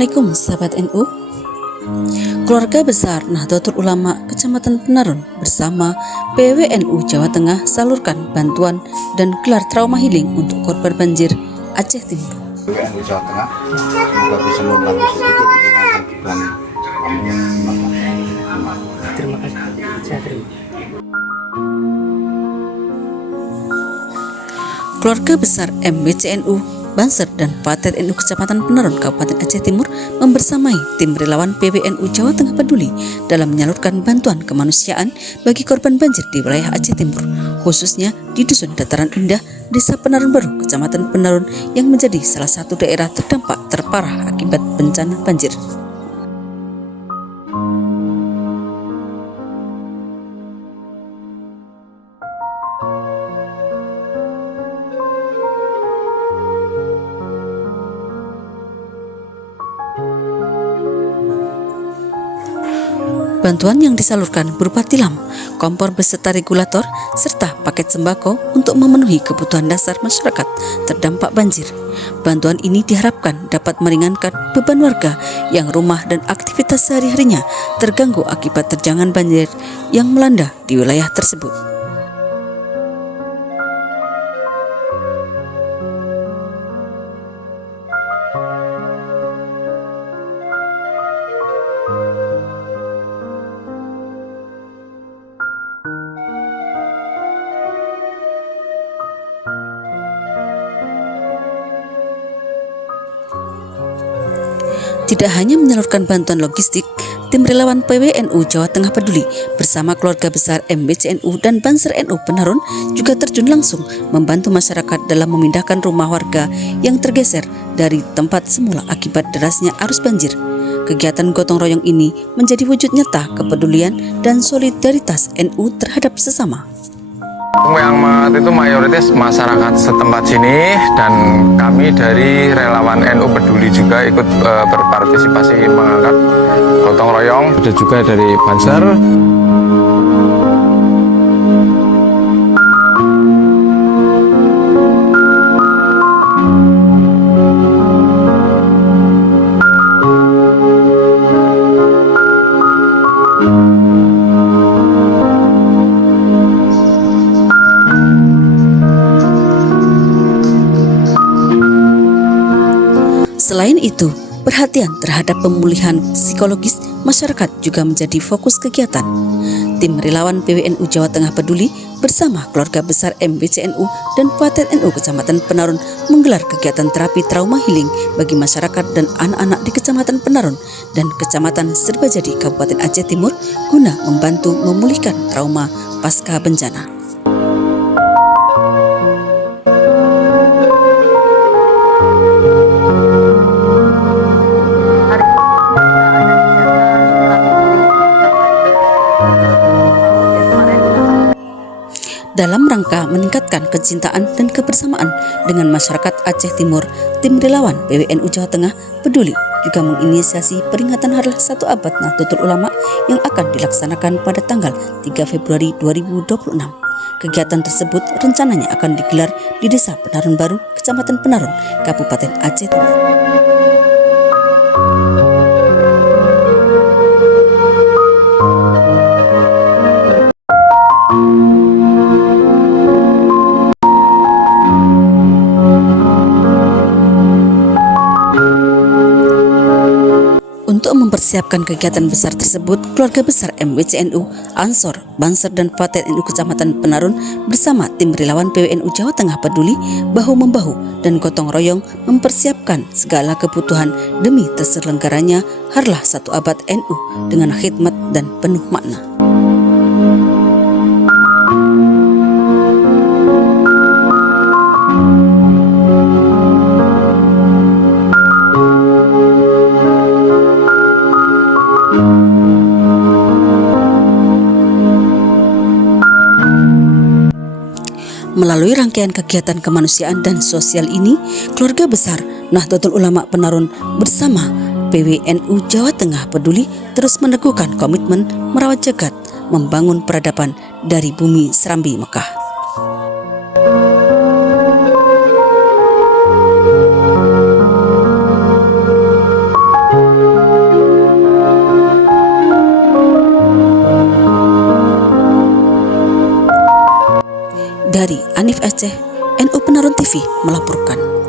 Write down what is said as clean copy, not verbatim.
Assalamualaikum sahabat NU. Keluarga besar Nahdlatul Ulama Kecamatan Penarun bersama PWNU Jawa Tengah salurkan bantuan dan gelar trauma healing untuk korban banjir Aceh Timur. PWNU Jawa Tengah juga bisa membantu sedikit dengan bantuan. Terima kasih. Saya terima. Keluarga besar MWCNU Banser dan Patet NU Kecamatan Penarun Kabupaten Aceh Timur membersamai tim relawan PWNU Jawa Tengah peduli dalam menyalurkan bantuan kemanusiaan bagi korban banjir di wilayah Aceh Timur, khususnya di Dusun Dataran Indah, Desa Penarun Baru, Kecamatan Penarun yang menjadi salah satu daerah terdampak terparah akibat bencana banjir. Bantuan yang disalurkan berupa tilam, kompor beserta regulator, serta paket sembako untuk memenuhi kebutuhan dasar masyarakat terdampak banjir. Bantuan ini diharapkan dapat meringankan beban warga yang rumah dan aktivitas sehari-harinya terganggu akibat terjangan banjir yang melanda di wilayah tersebut. Tidak hanya menyalurkan bantuan logistik, tim relawan PWNU Jawa Tengah peduli bersama keluarga besar MWCNU dan Banser NU Penarun juga terjun langsung membantu masyarakat dalam memindahkan rumah warga yang tergeser dari tempat semula akibat derasnya arus banjir. Kegiatan gotong royong ini menjadi wujud nyata kepedulian dan solidaritas NU terhadap sesama. Yang itu mayoritas masyarakat setempat sini, dan kami dari relawan NU Peduli juga ikut berpartisipasi mengangkat gotong royong. Ada juga dari Banser. Selain itu, perhatian terhadap pemulihan psikologis masyarakat juga menjadi fokus kegiatan. Tim relawan PWNU Jawa Tengah peduli bersama keluarga besar MWCNU dan Patet NU Kecamatan Penarun menggelar kegiatan terapi trauma healing bagi masyarakat dan anak-anak di Kecamatan Penarun dan Kecamatan Serbajadi Kabupaten Aceh Timur guna membantu memulihkan trauma pasca bencana. Dalam rangka meningkatkan kecintaan dan kebersamaan dengan masyarakat Aceh Timur, tim relawan PWNU Jawa Tengah peduli juga menginisiasi peringatan Hari 1 Abad Nahdlatul Ulama yang akan dilaksanakan pada tanggal 3 Februari 2026. Kegiatan tersebut rencananya akan digelar di Desa Penarun Baru, Kecamatan Penarun, Kabupaten Aceh Timur. Untuk mempersiapkan kegiatan besar tersebut, keluarga besar MWCNU, Ansor, Banser dan Patet NU Kecamatan Penarun bersama tim relawan PWNU Jawa Tengah peduli bahu-membahu dan gotong royong mempersiapkan segala kebutuhan demi terselenggaranya Harlah 1 Abad NU dengan khidmat dan penuh makna. Melalui rangkaian kegiatan kemanusiaan dan sosial ini, keluarga besar Nahdlatul Ulama Penarun bersama PWNU Jawa Tengah peduli terus meneguhkan komitmen merawat jagat, membangun peradaban dari bumi Serambi Mekah. Dari Anif Aceh, NU Penarun TV melaporkan.